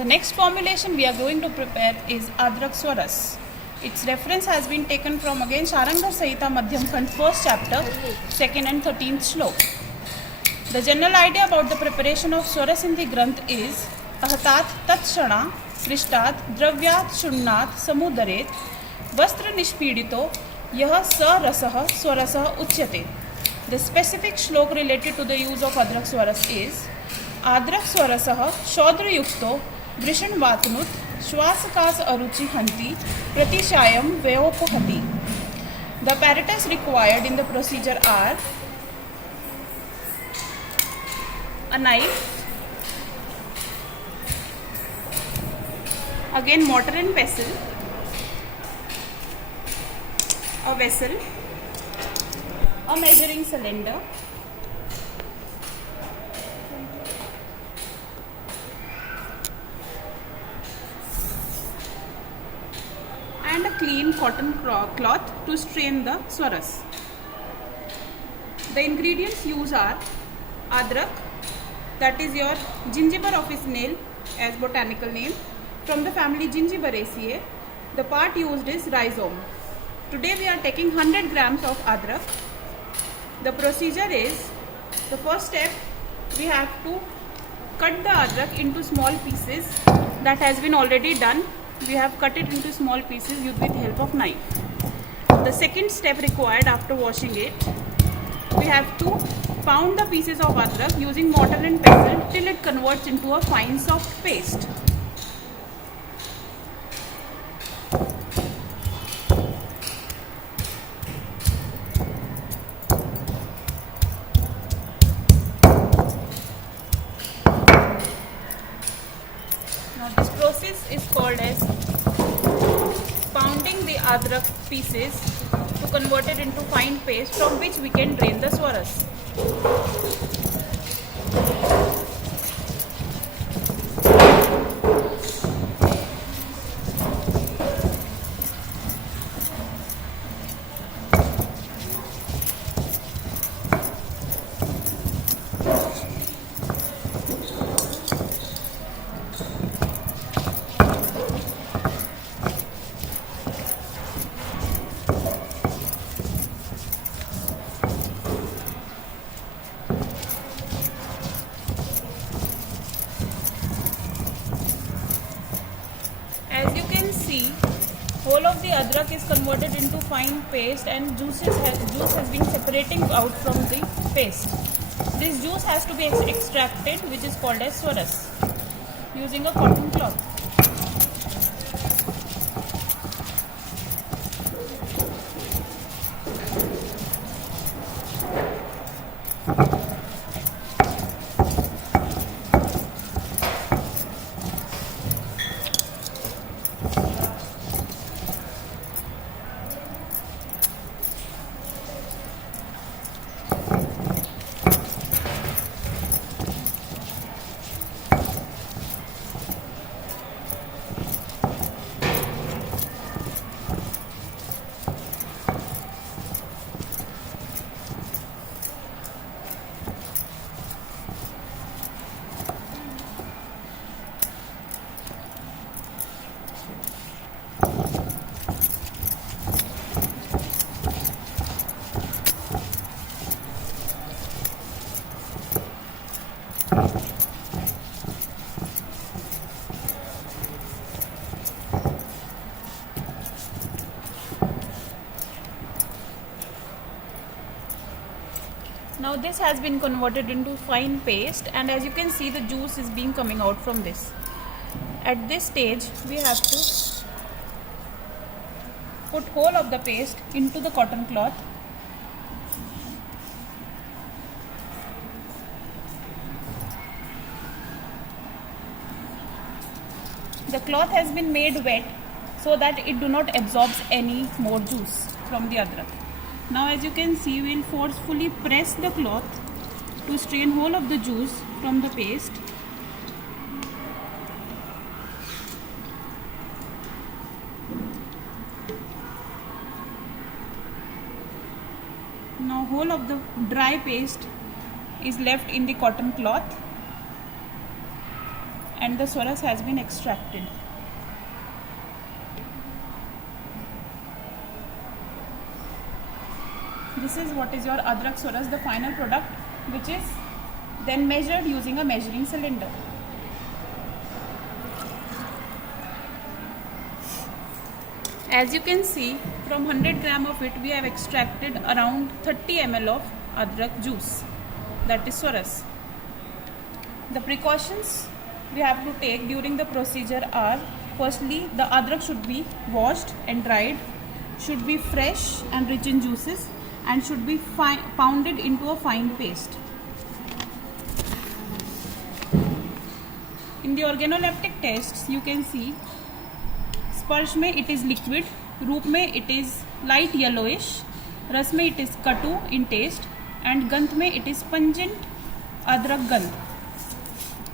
The next formulation we are going to prepare is Adrak Swaras. Its reference has been taken from again Sharangar Sahita Madhyam Khand, first chapter, 2nd and 13th shlok. The general idea about the preparation of Swaras in the Granth is Ahatat Tatshana Krishtat Dravyat Shunnat Samudaret Vastra Nishpidito Yah Sa Rasah Swarasah Uchyate. The specific shlok related to the use of Adrak Swaras is Adrak Swarasah Shodra Yukto Vrishan Vatnut Shwasakas Aruchi Hanti Pratishayam Veopohati. The apparatus required in the procedure are a knife, again mortar and pestle, a vessel, a measuring cylinder, and a clean cotton cloth to strain the swaras. The ingredients used are adrak, that is your gingiber officinale as botanical name, from the family Gingiberaceae. The part used is rhizome. Today we are taking 100 grams of adrak. The procedure is, the first step, we have to cut the adrak into small pieces. That has been already done. We have cut it into small pieces with help of knife. The second step required after washing it, we have to pound the pieces of adrak using mortar and pestle till it converts into a fine soft paste. Now this process is called as pounding the adrak pieces to convert it into fine paste from which we can drain the swaras. As you can see, whole of the adrak is converted into fine paste and juice has been separating out from the paste. This juice has to be extracted, which is called as swaras, using a cotton cloth. Now this has been converted into fine paste, and as you can see, the juice is being coming out from this. At this stage, we have to put whole of the paste into the cotton cloth. The cloth has been made wet so that it do not absorb any more juice from the adrak. Now as you can see, we will forcefully press the cloth to strain whole of the juice from the paste. Now whole of the dry paste is left in the cotton cloth, and the swaras has been extracted. This is what is your Adrak swaras, the final product, which is then measured using a measuring cylinder. As you can see, from 100 gram of it, we have extracted around 30 ml of Adrak juice, that is swaras. The precautions we have to take during the procedure are, firstly, the Adrak should be washed and dried, should be fresh and rich in juices, and should be pounded into a fine paste. In the organoleptic tests, you can see स्पर्श में it is liquid, रूप में it is light yellowish, रस में it is कटु in taste, and गंध में it is pungent अदरक गंध.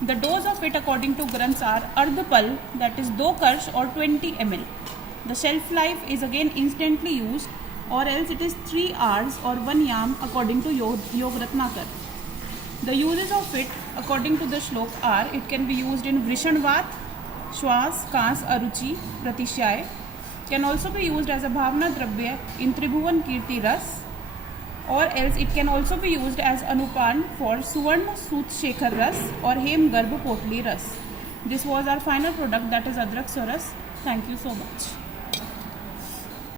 The dose of it according to Granths are ardhapal, that is 2 karsh or 20 ml. The shelf life is again instantly used, or else it is 3 hours or 1 yam according to Yog Ratnakar. The uses of it according to the shlok are, it can be used in Vrishanvat, Shwas, Kas, Aruchi, Pratishyay, can also be used as a Bhavna Dravya in Tribhuvan Kirti Ras, or else it can also be used as Anupan for Suvarna Sut Shekhar Ras or Hem Garbh Potli Ras. This was our final product, that is Adrak swaras. Thank you so much.